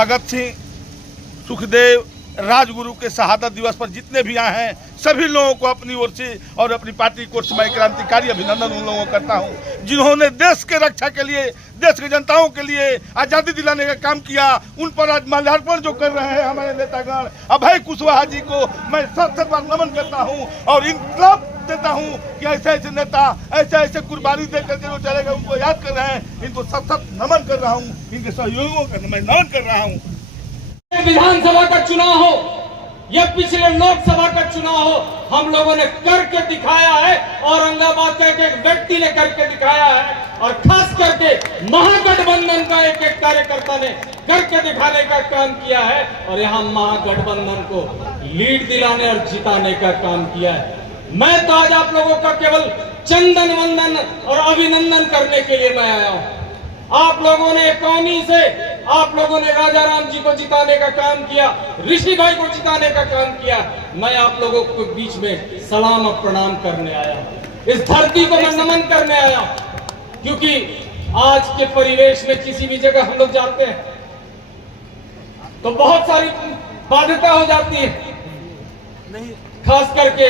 भगत सिंह, सुखदेव, राजगुरु के शहादत दिवस पर जितने भी आए हैं सभी लोगों को अपनी ओर से और अपनी पार्टी की ओर से मैं क्रांतिकारी अभिनंदन उन लोगों को करता हूं जिन्होंने देश के रक्षा के लिए, देश की जनताओं के लिए आज़ादी दिलाने का काम किया। उन पर आज माल्यार्पण जो कर रहे हैं हमारे नेतागण अभय कुशवाहा जी को मैं सत बार नमन करता हूँ और इनकलाब देता हूँ कि ऐसे ऐसे नेता ऐसे कुर्बानी दे करके जो चलेगा उनको याद कर रहे हैं, इनको सत नमन कर रहा हूँ, इनके सहयोगियों का मैं नमन कर रहा हूँ। विधानसभा का चुनाव हो या पिछले लोकसभा का चुनाव हो, हम लोगों ने करके दिखाया है। औरंगाबाद का एक व्यक्ति ने करके दिखाया है और खास करके महागठबंधन का एक कार्यकर्ता ने करके दिखाने का काम किया है और यहाँ महागठबंधन को लीड दिलाने और जिताने का काम किया है। मैं तो आज आप लोगों का केवल चंदन वंदन और अभिनंदन करने के लिए मैं आया हूँ। आप लोगों ने कौनी से आप लोगों ने राजा राम जी को जिताने का काम किया, ऋषि भाई को जिताने का काम किया। मैं आप लोगों के बीच में सलाम और प्रणाम करने आया हूं। इस धरती को मैं नमन करने आया हूं क्योंकि आज के परिवेश में किसी भी जगह हम लोग जाते हैं तो बहुत सारी बाध्यता हो जाती है, खास करके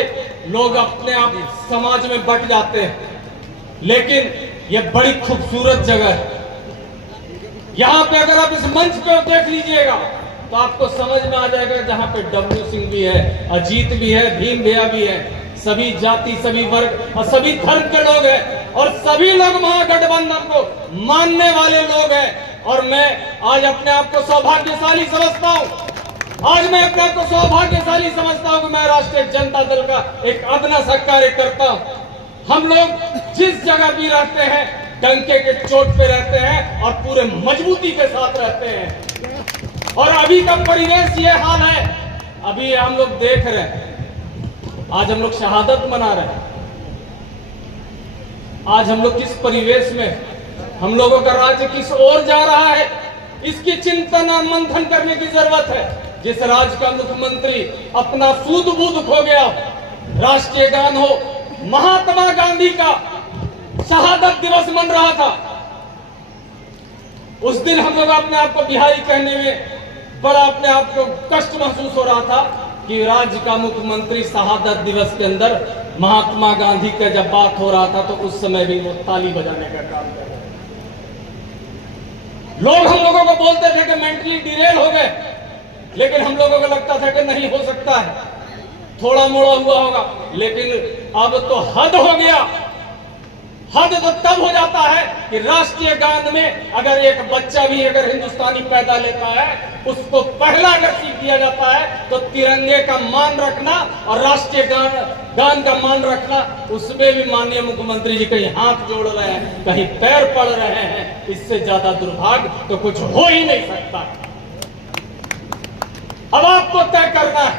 लोग अपने आप समाज में बट जाते हैं। लेकिन यह बड़ी खूबसूरत जगह है। यहाँ पे अगर आप इस मंच पे देख लीजिएगा तो आपको समझ में आ जाएगा जहाँ पे डब्लू सिंह भी है, अजीत भी है, भीम भैया भी है, सभी जाति, सभी वर्ग और सभी धर्म के लोग हैं और सभी लोग महागठबंधन को मानने वाले लोग हैं। और मैं आज अपने आप को सौभाग्यशाली समझता हूँ। आज मैं अपने आप को सौभाग्यशाली समझता हूँ कि मैं राष्ट्रीय जनता दल का एक अदना सा कार्यकर्ता हूँ। हम लोग जिस जगह भी रहते हैं डंके के चोट पे रहते हैं और पूरे मजबूती के साथ रहते हैं। और अभी का परिवेश ये हाल है, अभी हम लोग देख रहे हैं, आज हम लोग शहादत मना रहे हैं। आज हम लोग किस परिवेश में, हम लोगों का राज्य किस ओर जा रहा है, इसकी चिंतन और मंथन करने की जरूरत है। जिस राज्य का मुख्यमंत्री अपना सूद बूद खो गया, राष्ट्रीय गान हो, महात्मा गांधी का शहादत दिवस मन रहा था, उस दिन हम लोग अपने आप को बिहारी कहने में बड़ा अपने आप को कष्ट महसूस हो रहा था कि राज्य का मुख्यमंत्री शहादत दिवस के अंदर महात्मा गांधी का जब बात हो रहा था तो उस समय भी वो ताली बजाने का काम कर रहे थे। लोग हम लोगों को बोलते थे कि मेंटली डिरेल हो गए, लेकिन हम लोगों को लगता था कि नहीं हो सकता है, थोड़ा मोड़ा हुआ होगा। लेकिन अब तो हद हो गया। हद तो तब हो जाता है कि राष्ट्रीय गान में अगर एक बच्चा भी अगर हिंदुस्तानी पैदा लेता है, उसको पहला अगर सीख दिया जाता है तो तिरंगे का मान रखना और राष्ट्रीय गान का मान रखना, उसमें भी माननीय मुख्यमंत्री जी कहीं हाथ जोड़ रहे हैं, कहीं पैर पड़ रहे हैं। इससे ज्यादा दुर्भाग्य तो कुछ हो ही नहीं सकता। अब आपको तय करना है।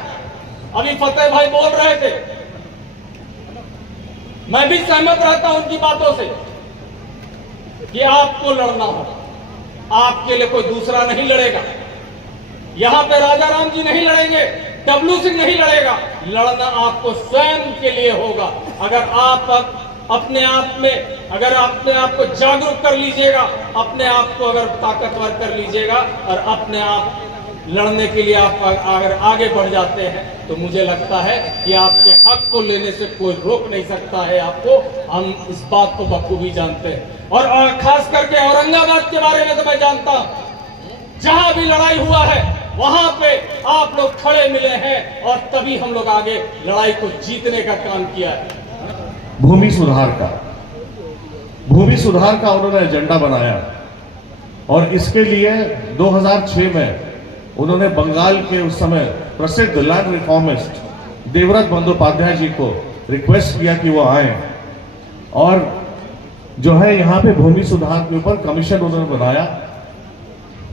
अभी फतेह भाई बोल रहे थे, मैं भी सहमत रहता हूं उनकी बातों से कि आपको लड़ना हो, आपके लिए कोई दूसरा नहीं लड़ेगा। यहां पे राजा राम जी नहीं लड़ेंगे, डब्लू सिंह नहीं लड़ेगा, लड़ना आपको स्वयं के लिए होगा। अगर आप अपने आप में अगर अपने आप को जागरूक कर लीजिएगा, अपने आप को अगर ताकतवर कर लीजिएगा और अपने आप लड़ने के लिए आप अगर आगे बढ़ जाते हैं तो मुझे लगता है कि आपके हक को लेने से कोई रोक नहीं सकता है आपको। हम इस बात को बखूबी जानते हैं और खास करके औरंगाबाद के बारे में तो मैं जानता हूं, जहां भी लड़ाई हुआ है वहां पे आप लोग खड़े मिले हैं और तभी हम लोग आगे लड़ाई को जीतने का काम किया है। भूमि सुधार का उन्होंने एजेंडा बनाया और इसके लिए 2006 में उन्होंने बंगाल के उस समय प्रसिद्ध लैंड रिफॉर्मिस्ट देवव्रत बंदोपाध्याय जी को रिक्वेस्ट किया कि वो आए और जो है यहाँ पे भूमि सुधार के ऊपर कमीशन उन्होंने बनाया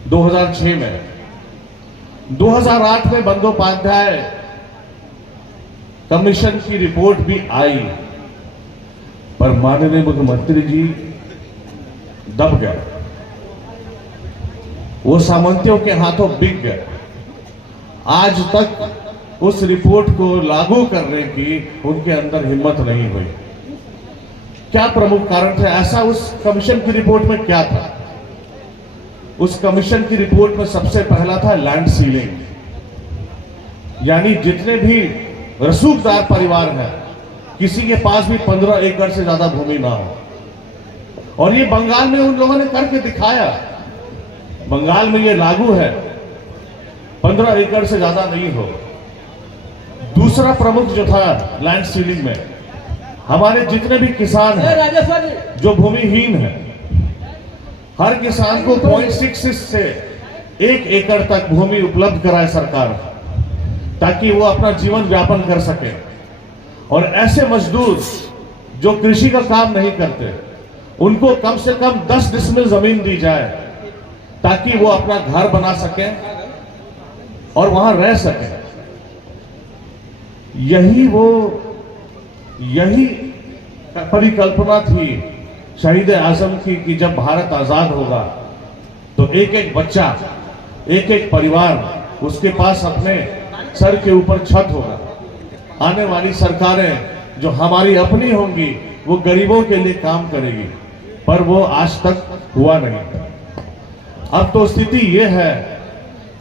2006 में। 2008 में बंदोपाध्याय कमीशन की रिपोर्ट भी आई, पर माननीय मुख्यमंत्री जी दब गए, वो सामंतियों के हाथों बिक गए। आज तक उस रिपोर्ट को लागू करने की उनके अंदर हिम्मत नहीं हुई। क्या प्रमुख कारण थे? ऐसा उस कमीशन की रिपोर्ट में क्या था? उस कमीशन की रिपोर्ट में सबसे पहला था लैंड सीलिंग, यानी जितने भी रसूखदार परिवार हैं किसी के पास भी 15 एकड़ से ज्यादा भूमि ना हो। और ये बंगाल में उन लोगों ने करके दिखाया, बंगाल में ये लागू है, 15 एकड़ से ज्यादा नहीं हो। दूसरा प्रमुख जो था लैंड सीलिंग में, हमारे जितने भी किसान हैं जो भूमिहीन है, हर किसान को 0.66 से 1 एकड़ तक भूमि उपलब्ध कराए सरकार, ताकि वो अपना जीवन व्यापन कर सके। और ऐसे मजदूर जो कृषि का काम नहीं करते, उनको कम से कम 10 डिसमिल जमीन दी जाए, ताकि वो अपना घर बना सके और वहां रह सके। यही परिकल्पना थी शहीद आजम की कि जब भारत आजाद होगा तो एक एक बच्चा, एक एक परिवार, उसके पास अपने सर के ऊपर छत होगा। आने वाली सरकारें जो हमारी अपनी होंगी वो गरीबों के लिए काम करेगी, पर वो आज तक हुआ नहीं। अब तो स्थिति ये है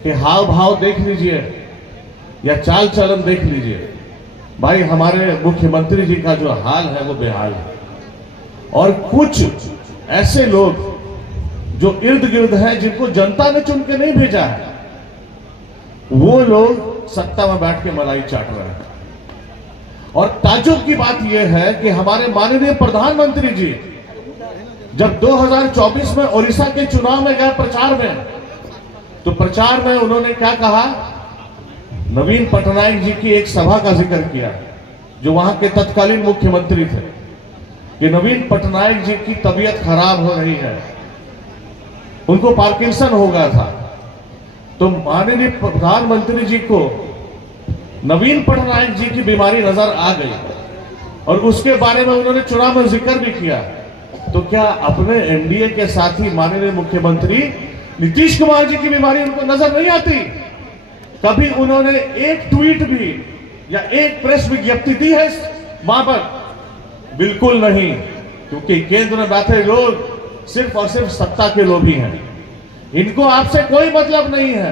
कि हाव भाव देख लीजिए या चाल चलन देख लीजिए, भाई हमारे मुख्यमंत्री जी का जो हाल है वो बेहाल है। और कुछ ऐसे लोग जो इर्द गिर्द हैं, जिनको जनता ने चुन के नहीं भेजा है, वो लोग सत्ता में बैठ के मलाई चाट रहे हैं। और ताज्जुब की बात यह है कि हमारे माननीय प्रधानमंत्री जी जब 2024 में ओडिशा के चुनाव में गए प्रचार में, तो प्रचार में उन्होंने क्या कहा, नवीन पटनायक जी की एक सभा का जिक्र किया जो वहां के तत्कालीन मुख्यमंत्री थे, कि नवीन पटनायक जी की तबीयत खराब हो रही है, उनको पार्किंसन हो गया था। तो माननीय प्रधानमंत्री जी को नवीन पटनायक जी की बीमारी नजर आ गई और उसके बारे में उन्होंने चुनाव में जिक्र भी किया। तो क्या अपने एनडीए के साथी माननीय मुख्यमंत्री नीतीश कुमार जी की बीमारी उनको नजर नहीं आती? कभी उन्होंने एक ट्वीट भी या एक प्रेस विज्ञप्ति दी है इस बाबत? बिल्कुल नहीं, क्योंकि केंद्र में बैठे लोग सिर्फ और सिर्फ सत्ता के लोभी हैं, इनको आपसे कोई मतलब नहीं है।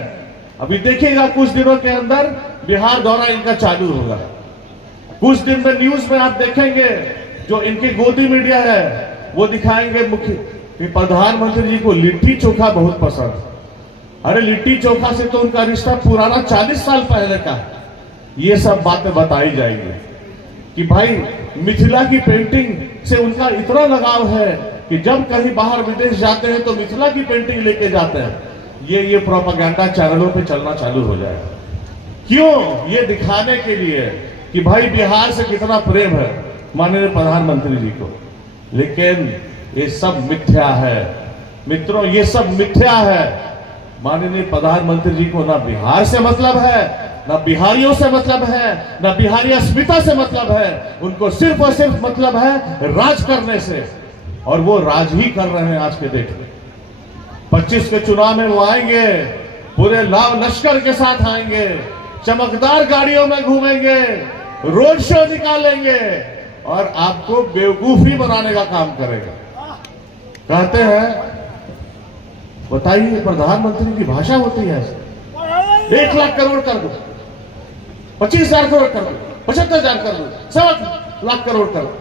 अभी देखिएगा कुछ दिनों के अंदर बिहार दौरा इनका चालू होगा। कुछ दिन में न्यूज में आप देखेंगे जो इनकी गोदी मीडिया है वो दिखाएंगे मुख्य प्रधानमंत्री जी को लिट्टी चोखा बहुत पसंद। अरे लिट्टी चोखा से तो उनका रिश्ता पुराना 40 साल पहले का। ये सब बातें बताई जाएंगी कि भाई मिथिला की पेंटिंग से उनका इतना लगाव है कि जब कहीं बाहर विदेश जाते हैं तो मिथिला की पेंटिंग लेके जाते हैं। ये प्रोपेगेंडा चैनलों पे चलना चालू हो जाएगा। क्यों? ये दिखाने के लिए कि भाई बिहार से कितना प्रेम है माननीय प्रधानमंत्री जी को। लेकिन ये सब मिथ्या है मित्रों, ये सब मिथ्या है। माननीय प्रधानमंत्री जी को ना बिहार से मतलब है, ना बिहारियों से मतलब है, ना बिहारी अस्मिता से मतलब है। उनको सिर्फ और सिर्फ मतलब है राज करने से, और वो राज ही कर रहे हैं आज के डेट में। 25 के चुनाव में वो आएंगे, पूरे लाव लश्कर के साथ आएंगे, चमकदार गाड़ियों में घूमेंगे, रोड शो निकालेंगे और आपको बेवकूफी बनाने का काम करेगा। कहते हैं, बताइए प्रधानमंत्री की भाषा होती है 1 लाख करोड़ कर दो, 25,000 करोड़ कर दो, 75,000 कर दो, 7 लाख करोड़ कर दो,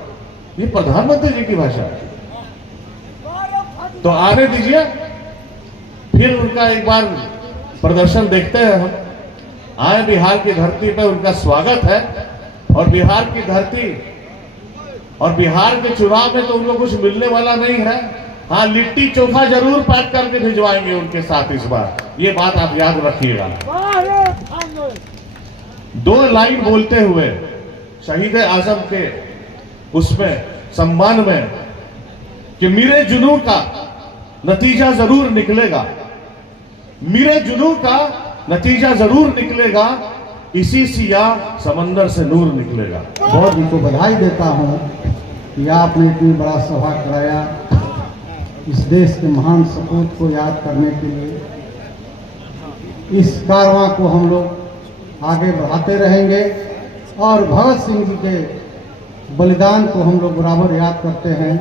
ये प्रधानमंत्री जी की भाषा है। तो आने दीजिए, फिर उनका एक बार प्रदर्शन देखते हैं हम। आए बिहार की धरती पे, उनका स्वागत है। और बिहार की धरती और बिहार के चुनाव में तो उनको कुछ मिलने वाला नहीं है। हाँ, लिट्टी चोखा जरूर पैक करके भिजवाएंगे उनके साथ इस बार, ये बात आप याद रखिएगा। 2 लाइन बोलते हुए शहीद आजम के उसमें सम्मान में कि मेरे जुनून का नतीजा जरूर निकलेगा, मेरे जुनून का नतीजा जरूर निकलेगा, इसी सिया समंदर से नूर निकलेगा। बहुत उनको बधाई देता हूं कि आपने इतनी बड़ा सभा कराया इस देश के महान सपूत को याद करने के लिए। इस कारवां को हम लोग आगे बढ़ाते रहेंगे और भगत सिंह जी के बलिदान को हम लोग बराबर याद करते हैं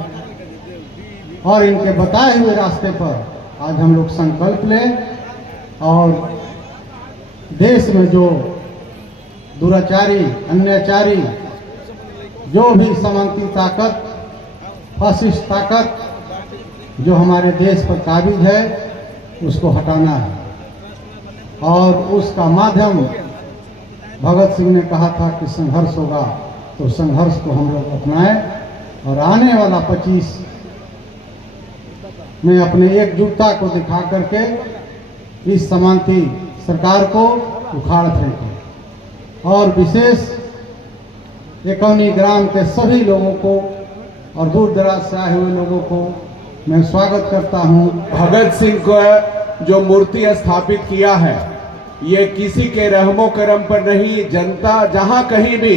और इनके बताए हुए रास्ते पर आज हम लोग संकल्प लें और देश में जो दुराचारी, अन्याचारी, जो भी सामंती ताकत, फासिस्ट ताकत जो हमारे देश पर काबिज है, उसको हटाना है। और उसका माध्यम भगत सिंह ने कहा था कि संघर्ष होगा, तो संघर्ष को हम लोग अपनाएं और आने वाला 25 में अपने एकजुटता को दिखा करके इस समांती सरकार को उखाड़ फेंकें। और विशेष एकौनी ग्राम के सभी लोगों को और दूर दराज से आए हुए लोगों को मैं स्वागत करता हूं। भगत सिंह को जो मूर्ति स्थापित किया है, ये किसी के रहमो करम पर नहीं, जनता जहां कहीं भी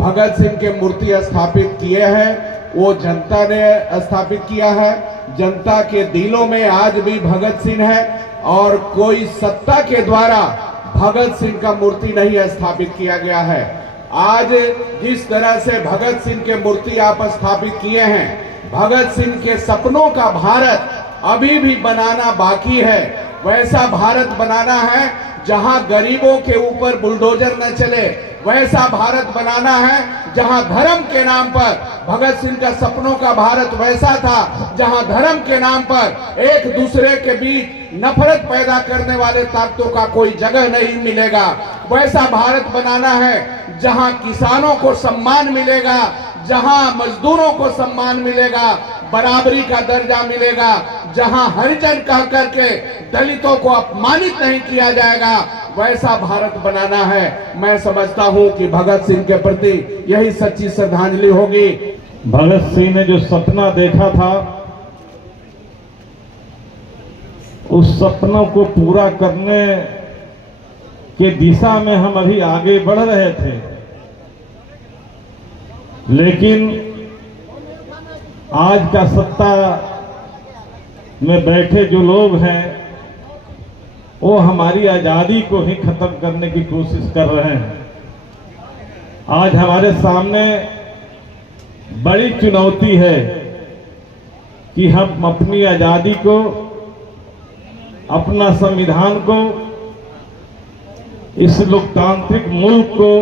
भगत सिंह के मूर्ति स्थापित किए हैं वो जनता ने स्थापित किया है। जनता के दिलों में आज भी भगत सिंह है और कोई सत्ता के द्वारा भगत सिंह का मूर्ति नहीं स्थापित किया गया है। आज जिस तरह से भगत सिंह के मूर्ति आप स्थापित किए हैं, भगत सिंह के सपनों का भारत अभी भी बनाना बाकी है। वैसा भारत बनाना है जहां गरीबों के ऊपर बुलडोजर न चले, वैसा भारत बनाना है जहां धर्म के नाम पर, भगत सिंह का सपनों का भारत वैसा था जहां धर्म के नाम पर एक दूसरे के बीच नफरत पैदा करने वाले ताकतों का कोई जगह नहीं मिलेगा। वैसा भारत बनाना है जहां किसानों को सम्मान मिलेगा, जहां मजदूरों को सम्मान मिलेगा, बराबरी का दर्जा मिलेगा, जहां हरिजन कह करके दलितों को अपमानित नहीं किया जाएगा, वैसा भारत बनाना है। मैं समझता हूं कि भगत सिंह के प्रति यही सच्ची श्रद्धांजलि होगी। भगत सिंह ने जो सपना देखा था, उस सपनों को पूरा करने के दिशा में हम अभी आगे बढ़ रहे थे, लेकिन आज का सत्ता में बैठे जो लोग हैं वो हमारी आज़ादी को ही खत्म करने की कोशिश कर रहे हैं। आज हमारे सामने बड़ी चुनौती है कि हम अपनी आज़ादी को, अपना संविधान को, इस लोकतांत्रिक मुल्क को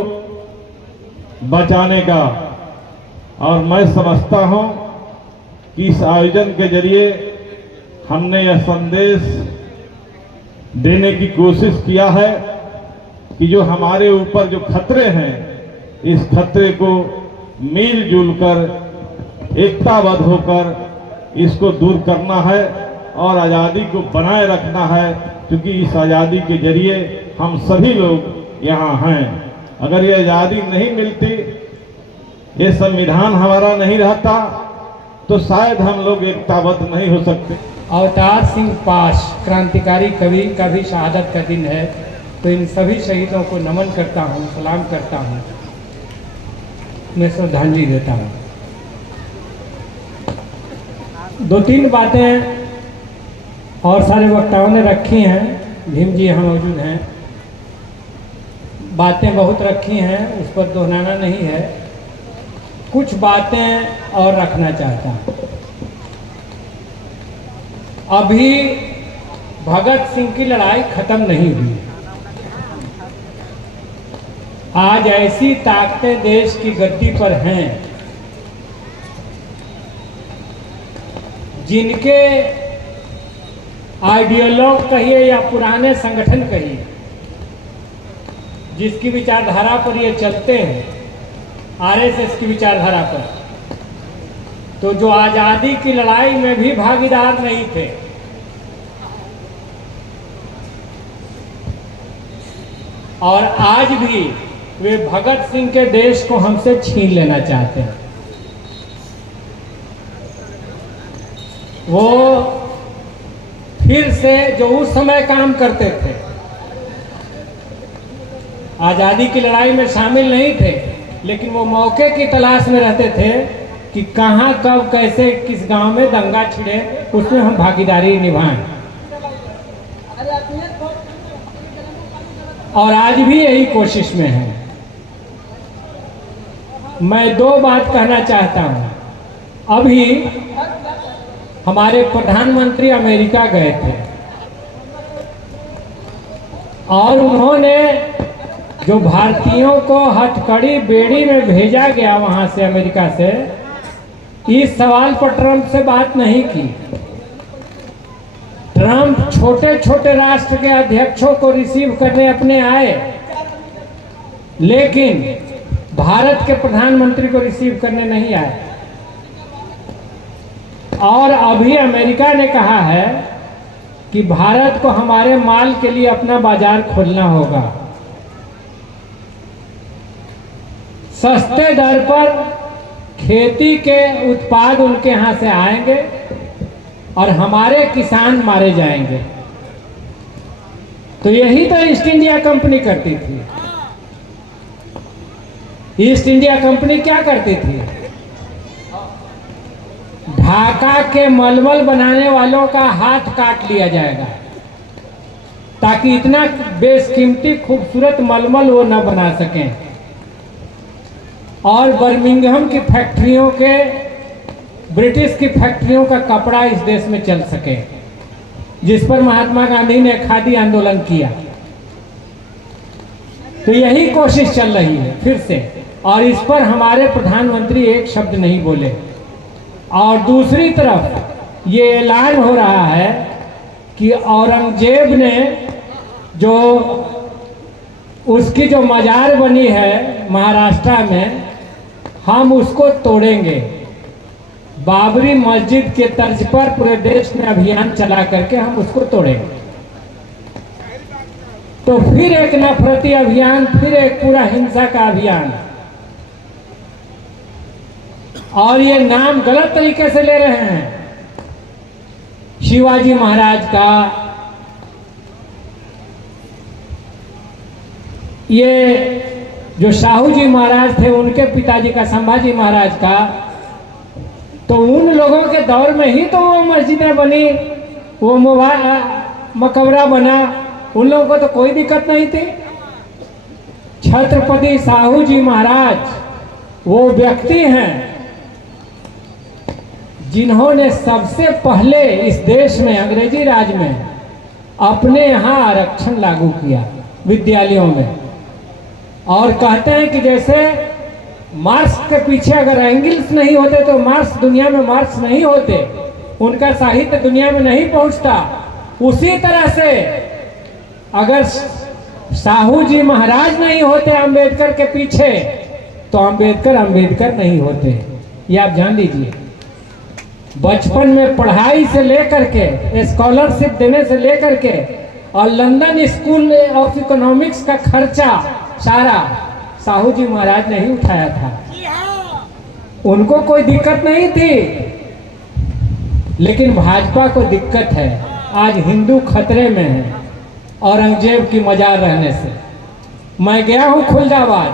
बचाने का। और मैं समझता हूं कि इस आयोजन के जरिए हमने यह संदेश देने की कोशिश किया है कि जो हमारे ऊपर जो खतरे हैं, इस खतरे को मिलजुल कर, एकताबद्ध होकर इसको दूर करना है और आज़ादी को बनाए रखना है, क्योंकि इस आज़ादी के जरिए हम सभी लोग यहाँ हैं। अगर ये आज़ादी नहीं मिलती, ये संविधान हमारा नहीं रहता, तो शायद हम लोग एकताबद्ध नहीं हो सकते। अवतार सिंह पाश क्रांतिकारी कवि का भी शहादत का दिन है, तो इन सभी शहीदों को नमन करता हूँ, सलाम करता हूँ, मैं श्रद्धांजलि देता हूँ। 2-3 बातें और सारे वक्ताओं ने रखी हैं, भीम जी यहाँ मौजूद हैं, बातें बहुत रखी हैं, उस पर दोहराना नहीं है। कुछ बातें और रखना चाहता हूँ। अभी भगत सिंह की लड़ाई खत्म नहीं हुई। आज ऐसी ताकतें देश की गद्दी पर हैं जिनके आइडियोलॉग कहिए या पुराने संगठन कहिए, जिसकी विचारधारा पर ये चलते हैं, आरएसएस की विचारधारा पर, तो जो आज़ादी की लड़ाई में भी भागीदार नहीं थे, और आज भी वे भगत सिंह के देश को हमसे छीन लेना चाहते हैं। वो फिर से जो उस समय काम करते थे, आज़ादी की लड़ाई में शामिल नहीं थे, लेकिन वो मौके की तलाश में रहते थे कि कहां, कब, कैसे, किस गांव में दंगा छिड़े, उसमें हम भागीदारी निभाएं। और आज भी यही कोशिश में है। मैं 2 बात कहना चाहता हूं। अभी हमारे प्रधानमंत्री अमेरिका गए थे और उन्होंने जो भारतीयों को हथकड़ी बेड़ी में भेजा गया वहां से, अमेरिका से, इस सवाल पर ट्रंप से बात नहीं की। ट्रंप छोटे छोटे राष्ट्र के अध्यक्षों को रिसीव करने अपने आए, लेकिन भारत के प्रधानमंत्री को रिसीव करने नहीं आए। और अभी अमेरिका ने कहा है कि भारत को हमारे माल के लिए अपना बाजार खोलना होगा। सस्ते दर पर खेती के उत्पाद उनके यहां से आएंगे और हमारे किसान मारे जाएंगे। तो यही तो ईस्ट इंडिया कंपनी करती थी। ईस्ट इंडिया कंपनी क्या करती थी? ढाका के मलमल बनाने वालों का हाथ काट लिया जाएगा ताकि इतना बेशकीमती खूबसूरत मलमल वो न बना सकें। और बर्मिंघम की फैक्ट्रियों के, ब्रिटिश की फैक्ट्रियों का कपड़ा इस देश में चल सके, जिस पर महात्मा गांधी ने खादी आंदोलन किया। तो यही कोशिश चल रही है फिर से, और इस पर हमारे प्रधानमंत्री एक शब्द नहीं बोले। और दूसरी तरफ ये ऐलान हो रहा है कि औरंगजेब ने जो उसकी जो मजार बनी है महाराष्ट्र में, हम उसको तोड़ेंगे। बाबरी मस्जिद के तर्ज पर पूरे देश में अभियान चला करके हम उसको तोड़ेंगे। तो फिर एक नफरती अभियान, फिर एक पूरा हिंसा का अभियान। और ये नाम गलत तरीके से ले रहे हैं। शिवाजी महाराज का, ये जो शाहू जी महाराज थे उनके पिताजी का, संभाजी महाराज का, तो उन लोगों के दौर में ही तो वो मस्जिदें बनी, वो मकबरा बना। उन लोगों को तो कोई दिक्कत नहीं थी। छत्रपति शाहू जी महाराज वो व्यक्ति हैं जिन्होंने सबसे पहले इस देश में, अंग्रेजी राज में, अपने यहाँ आरक्षण लागू किया विद्यालयों में। और कहते हैं कि जैसे मार्क्स के पीछे अगर एंगल्स नहीं होते तो मार्क्स दुनिया में मार्क्स नहीं होते, उनका साहित्य दुनिया में नहीं पहुंचता। उसी तरह से अगर साहू जी महाराज नहीं होते अंबेडकर के पीछे, तो अंबेडकर नहीं होते। ये आप जान लीजिए। बचपन में पढ़ाई से लेकर के, स्कॉलरशिप देने से लेकर के, और लंदन स्कूल ऑफ इकोनॉमिक्स का खर्चा सारा साहू जी महाराज ने ही उठाया था। उनको कोई दिक्कत नहीं थी, लेकिन भाजपा को दिक्कत है। आज हिंदू खतरे में है औरंगजेब की मजार रहने से। मैं गया हूं खुलदाबाद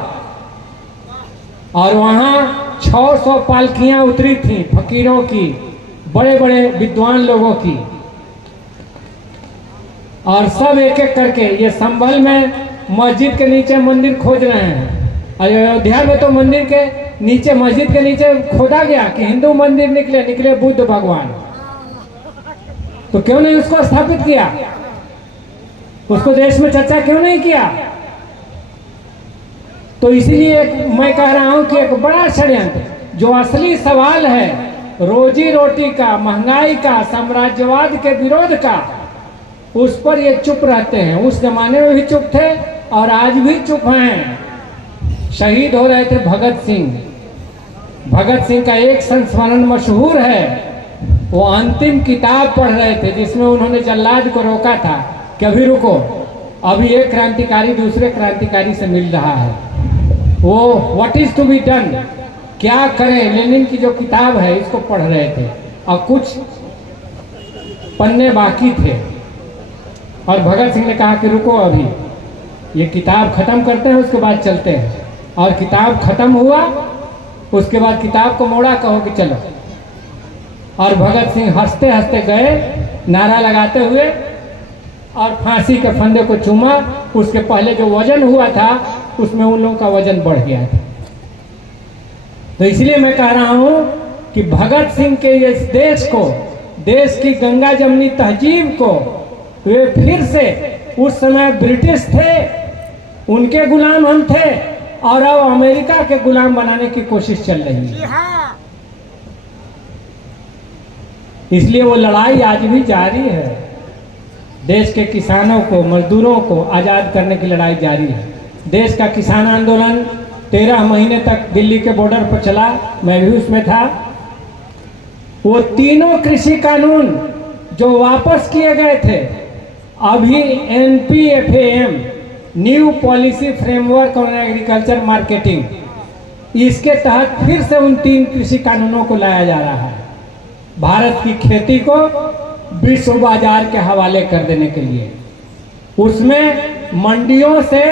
और वहां 600 पालकियां उतरी थी फकीरों की, बड़े बड़े विद्वान लोगों की, और सब एक एक करके ये संभल में मस्जिद के नीचे मंदिर खोज रहे हैं। अयोध्या में तो मंदिर के नीचे, मस्जिद के नीचे खोदा गया कि हिंदू मंदिर निकले बुद्ध भगवान। तो क्यों नहीं उसको स्थापित किया? उसको देश में चर्चा क्यों नहीं किया? तो इसीलिए मैं कह रहा हूं कि एक बड़ा षड्यंत्र, जो असली सवाल है रोजी रोटी का, महंगाई का, साम्राज्यवाद के विरोध का, उस पर ये चुप रहते हैं। उस जमाने में भी चुप थे और आज भी चुप हैं। शहीद हो रहे थे भगत सिंह। भगत सिंह का एक संस्मरण मशहूर है। वो अंतिम किताब पढ़ रहे थे जिसमें उन्होंने जल्लाद को रोका था कि अभी रुको, अभी एक क्रांतिकारी दूसरे क्रांतिकारी से मिल रहा है। वो what is to be done, क्या करें, लेनिन की जो किताब है इसको पढ़ रहे थे और कुछ पन्ने बाकी थे। और भगत सिंह ने कहा कि रुको, अभी ये किताब खत्म करते हैं, उसके बाद चलते हैं। और किताब खत्म हुआ, उसके बाद किताब को मोड़ा, कहो कि चलो। और भगत सिंह हंसते हंसते गए, नारा लगाते हुए, और फांसी के फंदे को चूमा। उसके पहले जो वजन हुआ था उसमें उन लोगों का वजन बढ़ गया था। तो इसलिए मैं कह रहा हूं कि भगत सिंह के इस देश को देश की गंगा जमनी तहजीब को वे फिर से, उस समय ब्रिटिश थे, उनके गुलाम हम थे, और अब अमेरिका के गुलाम बनाने की कोशिश चल रही है। इसलिए वो लड़ाई आज भी जारी है। देश के किसानों को, मजदूरों को आजाद करने की लड़ाई जारी है। देश का किसान आंदोलन 13 महीने तक दिल्ली के बॉर्डर पर चला, मैं भी उसमें था। वो तीनों कृषि कानून जो वापस किए गए थे, अभी NPFAM, new policy framework on agriculture marketing, इसके तहत फिर से उन 3 कृषि कानूनों को लाया जा रहा है, भारत की खेती को विश्व बाजार के हवाले कर देने के लिए। उसमें मंडियों से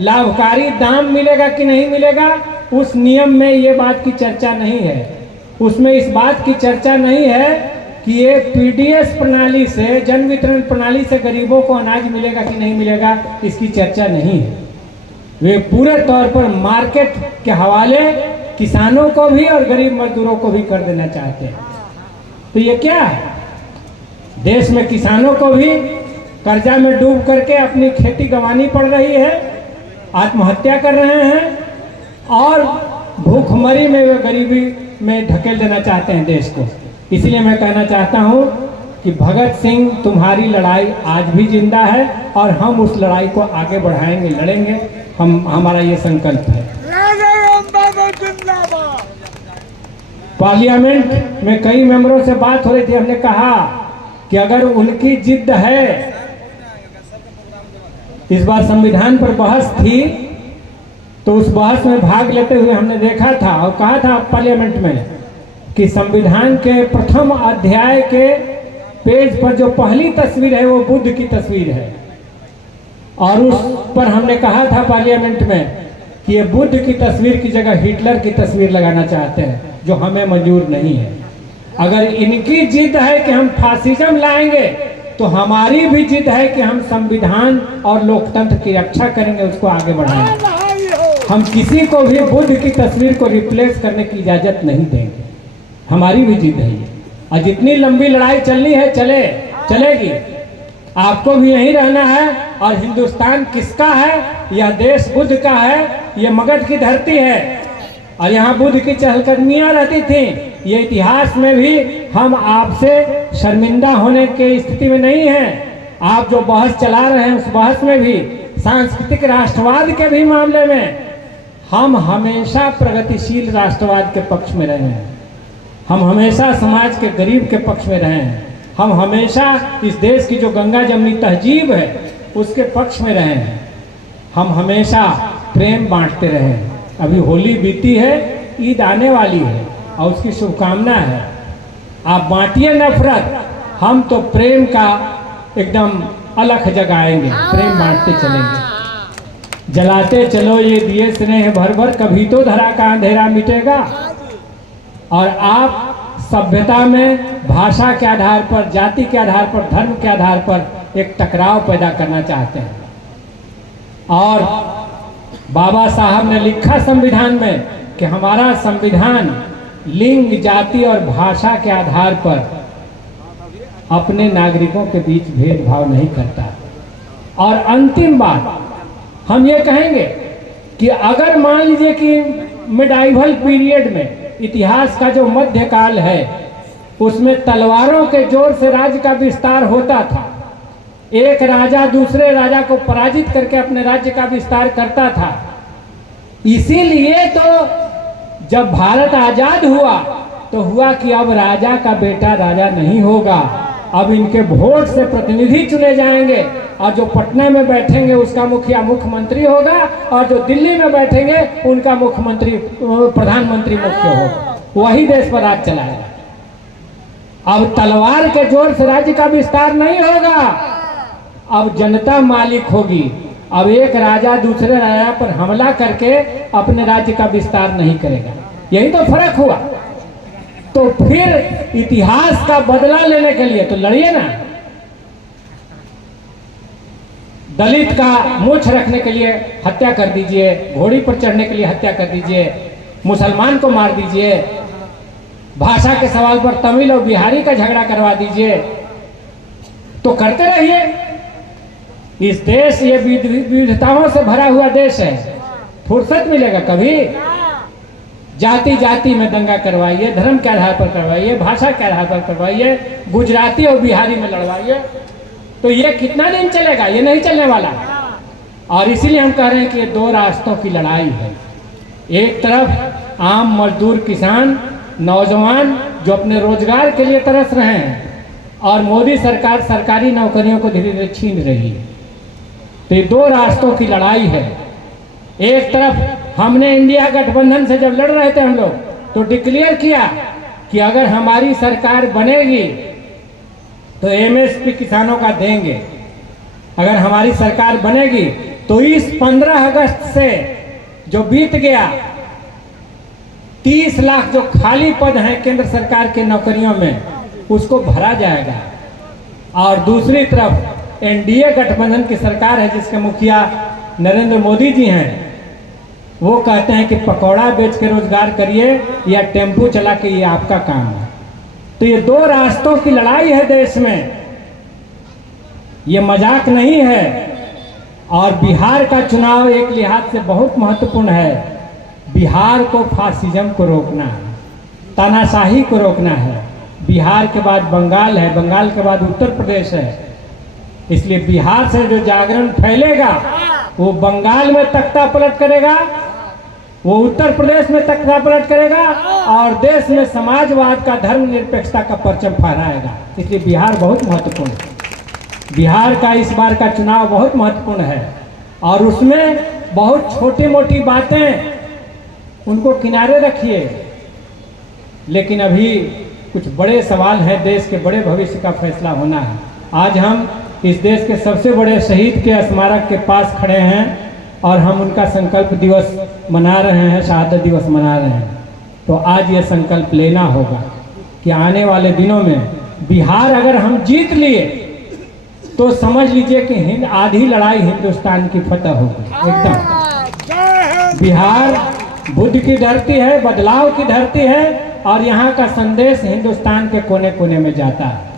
लाभकारी दाम मिलेगा कि नहीं मिलेगा, उस नियम में ये बात की चर्चा नहीं है। उसमें इस बात की चर्चा नहीं है कि ये PDS प्रणाली से, जन वितरण प्रणाली से गरीबों को अनाज मिलेगा कि नहीं मिलेगा, इसकी चर्चा नहीं है। वे पूरे तौर पर मार्केट के हवाले किसानों को भी और गरीब मजदूरों को भी कर देना चाहते हैं। तो ये क्या है? देश में किसानों को भी कर्जा में डूब करके अपनी खेती गंवानी पड़ रही है, आत्महत्या कर रहे हैं, और भूखमरी में वे गरीबी में धकेल देना चाहते हैं देश को। इसलिए मैं कहना चाहता हूं कि भगत सिंह, तुम्हारी लड़ाई आज भी जिंदा है और हम उस लड़ाई को आगे बढ़ाएंगे, लड़ेंगे। हमारा ये संकल्प है। पार्लियामेंट में कई मेंबरों से बात हो रही थी, हमने कहा कि अगर उनकी जिद है, इस बार संविधान पर बहस थी, तो उस बहस में भाग लेते हुए हमने देखा था और कहा था पार्लियामेंट में कि संविधान के प्रथम अध्याय के पेज पर जो पहली तस्वीर है वो बुद्ध की तस्वीर है, और उस पर हमने कहा था पार्लियामेंट में कि ये बुद्ध की तस्वीर की जगह हिटलर की तस्वीर लगाना चाहते हैं, जो हमें मंजूर नहीं है। अगर इनकी जिद है कि हम फासिज्म लाएंगे, तो हमारी भी जिद है कि हम संविधान और लोकतंत्र की रक्षा करेंगे, उसको आगे बढ़ाएंगे। हम किसी को भी बुद्ध की तस्वीर को रिप्लेस करने की इजाजत नहीं देंगे, हमारी भी जिद है। और जितनी लंबी लड़ाई चलनी है चलेगी। आपको भी यहीं रहना है, और हिंदुस्तान किसका है? यह देश बुद्ध का है, यह मगध की धरती है, और यहाँ बुद्ध की चहलकदमियां रहती थी। ये इतिहास में भी हम आपसे शर्मिंदा होने की स्थिति में नहीं हैं। आप जो बहस चला रहे हैं, उस बहस में भी, सांस्कृतिक राष्ट्रवाद के भी मामले में हम हमेशा प्रगतिशील राष्ट्रवाद के पक्ष में रहे हैं। हम हमेशा समाज के गरीब के पक्ष में रहे हैं। हम हमेशा इस देश की जो गंगा जमनी तहजीब है उसके पक्ष में रहे हैं। हम हमेशा प्रेम बांटते रहे हैं। अभी होली बीती है, ईद आने वाली है और उसकी शुभकामना है। आप बांटिए नफरत, हम तो प्रेम का एकदम अलख जगाएंगे, प्रेम बांटते चलेंगे। जलाते चलो ये दिए स्नेह भर भर, कभी तो धरा का अंधेरा मिटेगा। और आप सभ्यता में भाषा के आधार पर, जाति के आधार पर, धर्म के आधार पर एक टकराव पैदा करना चाहते हैं। और बाबा साहब ने लिखा संविधान में कि हमारा संविधान लिंग, जाति और भाषा के आधार पर अपने नागरिकों के बीच भेदभाव नहीं करता। और अंतिम बात हम ये कहेंगे कि अगर मान लीजिए कि मिडाइवल पीरियड में, इतिहास का जो मध्यकाल है, उसमें तलवारों के जोर से राज्य का विस्तार होता था। एक राजा दूसरे राजा को पराजित करके अपने राज्य का विस्तार करता था। इसीलिए तो जब भारत आजाद हुआ तो हुआ कि अब राजा का बेटा राजा नहीं होगा, अब इनके वोट से प्रतिनिधि चुने जाएंगे, और जो पटना में बैठेंगे उसका मुखिया मुख्यमंत्री होगा, और जो दिल्ली में बैठेंगे उनका मुख्यमंत्री, प्रधानमंत्री मुख्य होगा। वही देश पर राज चलाएगा। अब तलवार के जोर से राज्य का विस्तार नहीं होगा, अब जनता मालिक होगी। अब एक राजा दूसरे राजा पर हमला करके अपने राज्य का विस्तार नहीं करेगा। यही तो फर्क हुआ। तो फिर इतिहास का बदला लेने के लिए तो लड़िए ना। दलित का मूछ रखने के लिए हत्या कर दीजिए, घोड़ी पर चढ़ने के लिए हत्या कर दीजिए, मुसलमान को मार दीजिए, भाषा के सवाल पर तमिल और बिहारी का झगड़ा करवा दीजिए तो करते रहिए। इस देश ये विविधताओं से भरा हुआ देश है, फुर्सत मिलेगा कभी? जाति जाति में दंगा करवाइए, धर्म के आधार पर करवाइए, भाषा के आधार पर करवाइए, गुजराती और बिहारी में लड़वाइए, तो ये कितना दिन चलेगा? ये नहीं चलने वाला। और इसीलिए हम कह रहे हैं कि ये दो रास्तों की लड़ाई है। एक तरफ आम मजदूर किसान नौजवान जो अपने रोजगार के लिए तरस रहे हैं, और मोदी सरकार सरकारी नौकरियों को धीरे धीरे छीन रही है। तो ये दो रास्तों की लड़ाई है। एक तरफ हमने इंडिया गठबंधन से जब लड़ रहे थे हम लोग, तो डिक्लेयर किया कि अगर हमारी सरकार बनेगी तो एमएसपी किसानों का देंगे। अगर हमारी सरकार बनेगी तो इस 15 अगस्त से जो बीत गया 30 लाख जो खाली पद हैं केंद्र सरकार के नौकरियों में, उसको भरा जाएगा। और दूसरी तरफ एनडीए गठबंधन की सरकार है जिसके मुखिया नरेंद्र मोदी जी हैं, वो कहते हैं कि पकौड़ा बेच के रोजगार करिए या टेम्पू चला के, ये आपका काम है। तो ये दो रास्तों की लड़ाई है देश में, ये मजाक नहीं है। और बिहार का चुनाव एक लिहाज से बहुत महत्वपूर्ण है। बिहार को फासिज्म को रोकना है, तानाशाही को रोकना है। बिहार के बाद बंगाल है, बंगाल के बाद उत्तर प्रदेश है। इसलिए बिहार से जो जागरण फैलेगा वो बंगाल में तख्ता पलट करेगा, वो उत्तर प्रदेश में तख्ता पलट करेगा, और देश में समाजवाद का, धर्मनिरपेक्षता का परचम फहराएगा। इसलिए बिहार बहुत महत्वपूर्ण है। बिहार का इस बार का चुनाव बहुत महत्वपूर्ण है, और उसमें बहुत छोटी मोटी बातें उनको किनारे रखिए, लेकिन अभी कुछ बड़े सवाल हैं, देश के बड़े भविष्य का फैसला होना है। आज हम इस देश के सबसे बड़े शहीद के स्मारक के पास खड़े हैं और हम उनका संकल्प दिवस मना रहे हैं, शहादत दिवस मना रहे हैं। तो आज ये संकल्प लेना होगा कि आने वाले दिनों में बिहार अगर हम जीत लिए तो समझ लीजिए कि आधी लड़ाई हिंदुस्तान की फतह होगी एकदम। बिहार बुद्ध की धरती है, बदलाव की धरती है, और यहाँ का संदेश हिंदुस्तान के कोने कोने में जाता है।